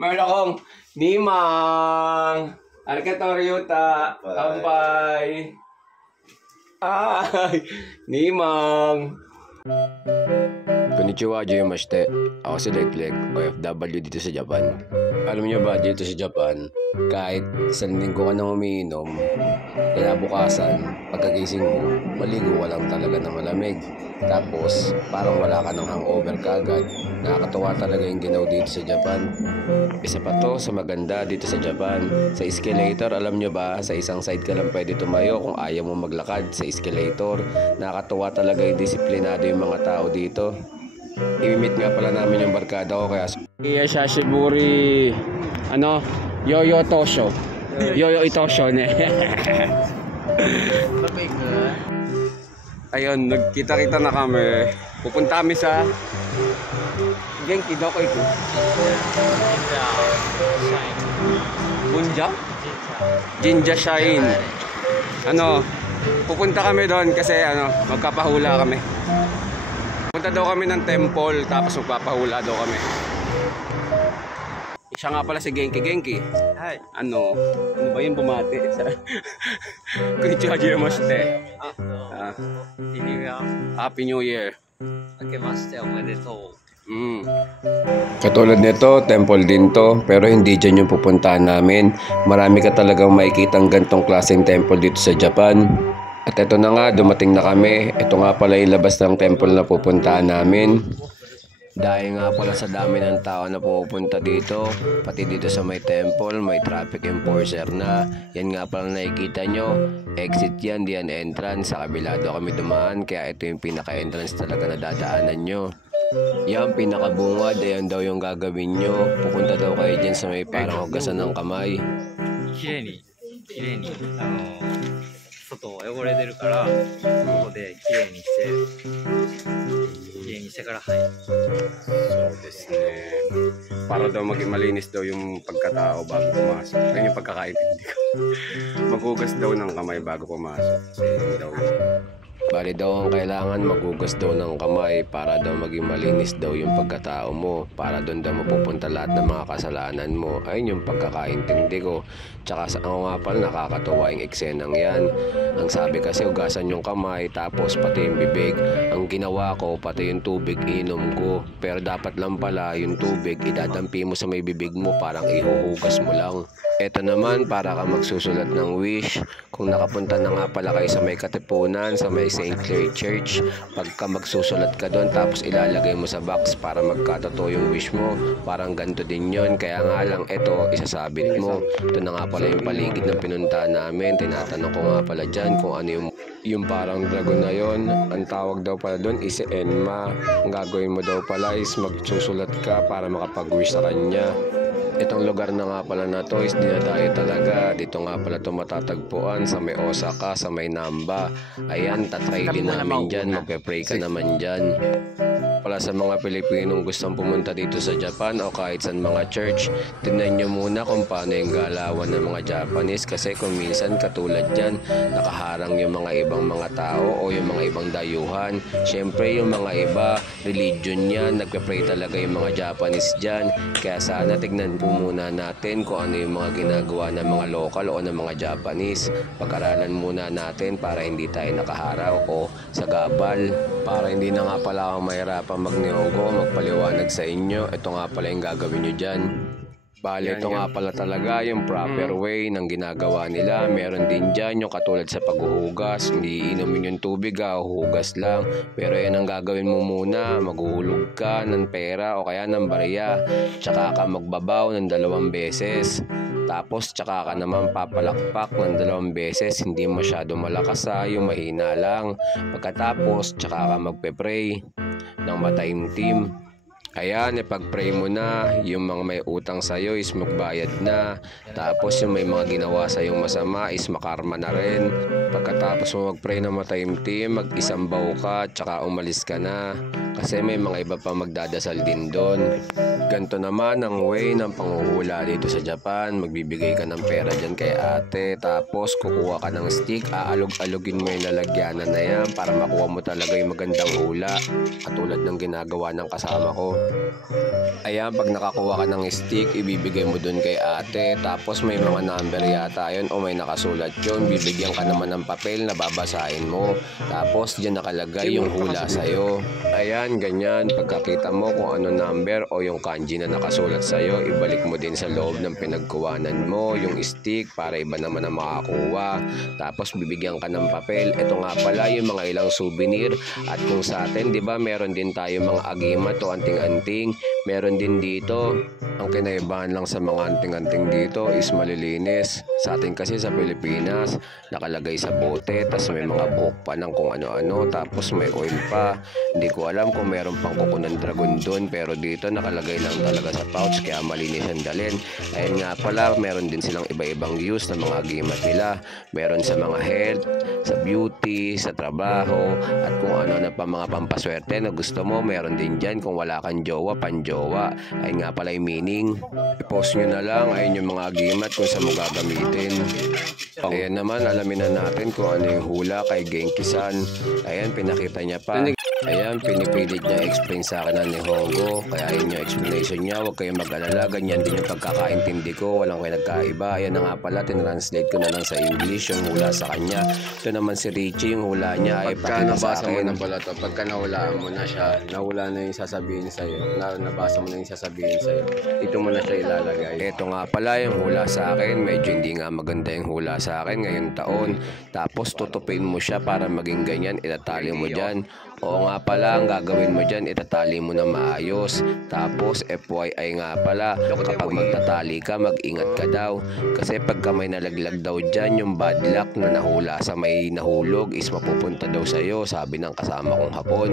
Meron akong Nimang. Arigatou Ryuta. Tambay. Ay, Nimang. Konnichiwa, Jayomashite. Ako si Leklek, OFW dito sa Japan. Alam niyo ba, dito sa Japan, kahit isang linggo ka nang umiinom, kinabukasan, pagkagising mo, maligo ka lang talaga na malamig. Tapos, parang wala ka ng hangover kagad. Nakakatuwa talaga yung ginaw dito sa Japan. Isa pa to sa maganda dito sa Japan. Sa escalator, alam nyo ba, sa isang side ka lang pwede tumayo kung ayaw mo maglakad sa escalator. Nakakatuwa talaga yung disiplinado yung mga tao dito. I-meet nga pala namin yung barkada ko kaya Shashiburi Yoyo Tosho. Yoyo Itosho ne. Ayun, nagkita-kita na kami. Pupunta kami sa Genki Doko ito. Bunja? Jinja Shine. Pupunta kami doon kasi magpapahula kami. Punta daw kami ng temple tapos magpapahula daw kami. Siya nga pala si Genki. Hi. Ano ba yung bumati? Konnichiwa, Jayomashite. Happy New Year. Akemashite omedetou. Katulad nito, temple din to, pero hindi dyan yung pupuntahan namin. Marami ka talagang makikitang gantong klaseng temple dito sa Japan. At ito na nga, dumating na kami. Ito nga pala yung labas ng temple na pupuntahan namin. Dahil nga pala sa dami ng tao na pumupunta dito, pati dito sa may temple, may traffic enforcer na. Yan nga pala nakikita nyo, exit yan, diyan entrance. Sa kabila daw kami dumaan, kaya ito yung pinaka-entrance talaga na dadaanan nyo. Yan, pinakabungad, ayan daw yung gagawin nyo. Pupunta daw kayo dyan sa may parang hugasan ng kamay. きれいに外汚れてるからここできれいにしてから入る。そうですね。Para daw maging malinis daw yung pagkatao bago pumasok. Ayun yung pagkakaintindi ko. Maghugas daw ng kamay bago pumasok. Kasi daw bali daw ang kailangan maghugas daw ng kamay para daw maging malinis daw yung pagkatao mo. Para doon daw mapupunta lahat ng mga kasalanan mo. Ayun yung pagkakaintindi ko. Tsaka sa nga pala nakakatuwa yung eksenang yan. Ang sabi kasi hugasan yung kamay tapos pati yung bibig. Ang ginawa ko pati yung tubig inom ko. Pero dapat lang pala yung tubig idadampi mo sa may bibig mo, parang ihuhugas mo lang. Ito naman para ka magsusulat ng wish. Kung nakapunta na nga pala kayo sa may Katipunan, sa may St. Clair Church, pagka magsusulat ka doon tapos ilalagay mo sa box para magkatotoo yung wish mo, parang ganito din yon. Kaya nga lang ito isasabit mo. Ito na nga pala yung paligid ng pinuntahan namin. Tinatanong ko nga pala dyan kung ano yung parang dragon na yon. Ang tawag daw pala doon is Enma. Ang gagawin mo daw pala is magsusulat ka para makapag-wish sa kanya. Itong lugar na nga pala na to is dinadayo talaga. Dito nga pala ito matatagpuan sa may Osaka, sa may Namba. Ayan, tatry din namin dyan. Magpe-pray ka naman dyan. Pala sa mga Pilipinong gustong pumunta dito sa Japan o kahit sa mga church, tingnan nyo muna kung paano yung galawan ng mga Japanese kasi kung minsan katulad dyan, nakaharang yung mga ibang mga tao o yung mga ibang dayuhan. Siyempre yung mga iba, religion yan, nagpe-pray talaga yung mga Japanese dyan. Kaya sana tignan po muna natin kung ano yung mga ginagawa ng mga local o ng mga Japanese. Pag-aralan muna natin para hindi tayo nakaharang o sagabal. Para hindi na nga pala ako mahirapan mag-Nihongo, magpaliwanag sa inyo. Ito nga pala yung gagawin nyo dyan. Bale, ito nga pala talaga yung proper way ng ginagawa nila. Meron din dyan yung katulad sa paghuhugas. Hindi inumin yung tubig, huhugas lang. Pero yan ang gagawin mo muna. Maghuhulog ka ng pera o kaya ng barya. Tsaka ka magbabaw ng 2 beses. Tapos tsaka ka naman papalakpak ng 2 beses. Hindi masyado malakas yung mahina lang. Pagkatapos tsaka ka magpe-pray ng mataimtim. Ayan, ipag-pray mo na. Yung mga may utang sa'yo is magbayad na. Tapos yung may mga ginawa sa'yong masama is makarma na rin. Pagkatapos mo mag-pray na mataimtim, mag-isambaw ka, tsaka umalis ka na. Kasi may mga iba pa magdadasal din doon. Ganto naman ang way ng panghuhula dito sa Japan. Magbibigay ka ng pera dyan kay ate. Tapos kukuha ka ng stick, aalog-alogin mo yung lalagyanan na yan para makuha mo talaga yung magandang hula. Katulad ng ginagawa ng kasama ko. Ayan, pag nakakuha ka ng stick, ibibigay mo dun kay ate. Tapos may mga number yata yun o may nakasulat yun. Bibigyan ka naman ng papel na babasahin mo. Tapos dyan nakalagay yung hula sa'yo. Ayan, ganyan. Pagkakita mo kung ano number o yung kanji na nakasulat sa'yo, ibalik mo din sa loob ng pinagkuwanan mo yung stick para iba naman ang makakuha. Tapos bibigyan ka ng papel. Ito nga pala yung mga ilang souvenir. At kung sa atin, di ba, meron din tayo mga agimat o anting-anting. Meron din dito. Ang kinaibahan lang sa mga anting-anting dito is malilinis. Sa atin kasi sa Pilipinas, nakalagay sa bote, tas may mga buhok pa ng kung ano-ano, tapos may oil pa. Hindi ko alam kung meron pang kuko ng dragon doon, pero dito nakalagay lang talaga sa pouch, kaya malinis ang dalhin. Ayun nga pala, meron din silang iba-ibang use ng mga agimat nila. Meron sa mga health, sa beauty, sa trabaho, at kung ano na pa mga pampaswerte na gusto mo, meron din dyan. Kung wala kang jowa, panjowa. Ayun nga pala yung meaning. I-post nyo na lang, ayun yung mga agimat kung saan mo gagamitin. Ayan naman, alamin na natin kung ano yung hula kay Genki-san. Ayan, pinakita niya pa. Ayan, pinipilit niya explain sa akin na ni Hongo. Kaya yun yung explanation niya. Huwag kayong mag-alala. Ganyan din yung pagkakaintindi ko. Walang kayo nagkaiba. Ayan na nga pala, tinranslate ko na lang sa English yung hula sa kanya. Ito naman si Richie, yung hula niya ay pakita sa akin. Pagka nabasa mo na pala to, pagka nahulaan mo na siya, nahula na yung sasabihin sa'yo, nabasa mo na yung sasabihin sa'yo, ito mo na siya ilalagay. Ito nga pala yung hula sa akin. Medyo hindi nga maganda yung hula sa akin ngayong taon. Tapos tutupin mo siya para maging ganyan. Itatali mo dyan. Oo nga pala, ang gagawin mo dyan, itatali mo na maayos. Tapos FYI nga pala, kapag magtatali ka, mag-ingat ka daw. Kasi pagka may nalaglag daw dyan, yung bad luck na nahula sa may nahulog is mapupunta daw sa'yo, sabi ng kasama kong Hapon.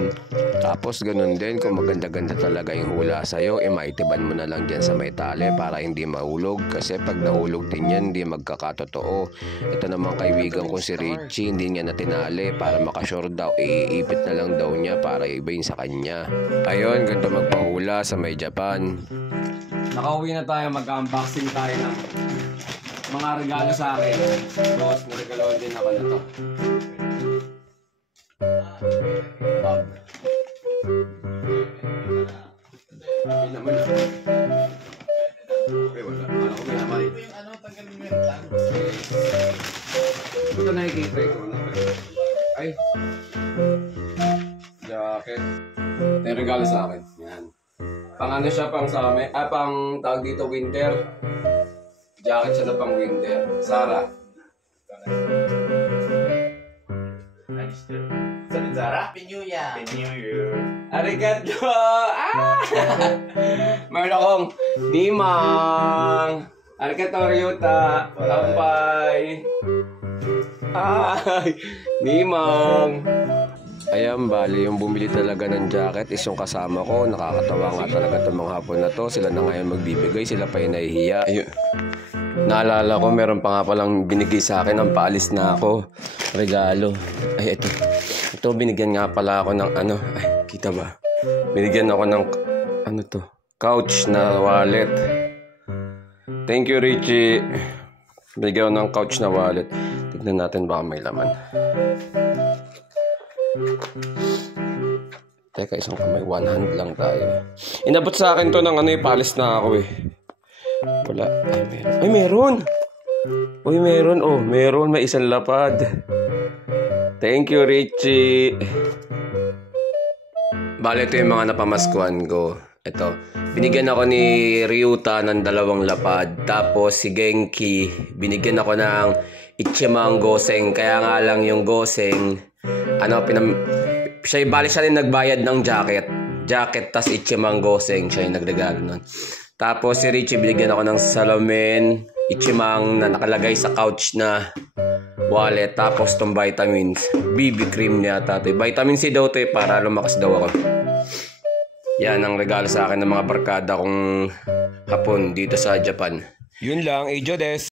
Tapos ganun din, kung maganda-ganda talaga yung hula sa'yo, maitiban mo na lang dyan sa may tali para hindi mahulog. Kasi pag nahulog din yan, hindi magkakatotoo. Ito naman kaibigan ko si Richie, hindi niya natinali para makasure daw, iipit na lang daw niya para ibayin sa kanya. Ayun, ganito magpahula sa may Japan. Nakauwi na tayo, mag-unboxing tayo ng mga regalo sa akin. Tapos naregaloan din ako na to. Bag. Hindi naman. Okay, wala. Ano ko may naman. Ito nakikita ko na. Ay. Jacket. May regalo sa akin. Yan. Pang ano siya, pang sa amin. Pang tawag dito, winter. Jacket siya na pang winter. Sarah. Zara? Happy New Year! Happy New Year! Arigato! Meron akong Nimang! Arigato, Ryuta! Tambay! Ay! Nimang! Ayan, bali yung bumili talaga ng jacket is yung kasama ko. Nakakatawa nga talaga itong mga hapon na to. Sila na ngayon magbibigay, sila pa yung nahihiya. Ayun. Naalala ko, meron pa nga palang binigay sa akin ng paalis na ako. Regalo. Ay, ito. Ito, binigyan nga pala ako ng ano. Ay, kita ba? Binigyan ako ng, ano to? Couch na wallet. Thank you, Richie. Binigyan ako ng couch na wallet. Tignan natin baka may laman. Teka, isang kamay. One hand lang tayo. Inabot sa akin to ng ano, paalis na ako eh. Wala. Ay, meron. Uy, meron. Oh, meron. May isang lapad. Thank you, Richie. Bale, ito yung mga napamaskuhan ko. Ito. Binigyan ako ni Ryuta ng 2 lapad. Tapos si Genki, binigyan ako ng Ichimang Goseng. Kaya nga lang yung Goseng, ano, siya bali siya rin nagbayad ng jacket, tas Ichimang Goseng siya yung nagregalo nun. Tapos si Richie, binigyan ako ng salamin Ichimang na nakalagay sa couch na wallet. Tapos tong vitamins, BB cream niya tato. Vitamin C daw to para lumakas daw ako. Yan ang regalo sa akin ng mga barkada kong Hapon dito sa Japan. Yun lang, Ejo des.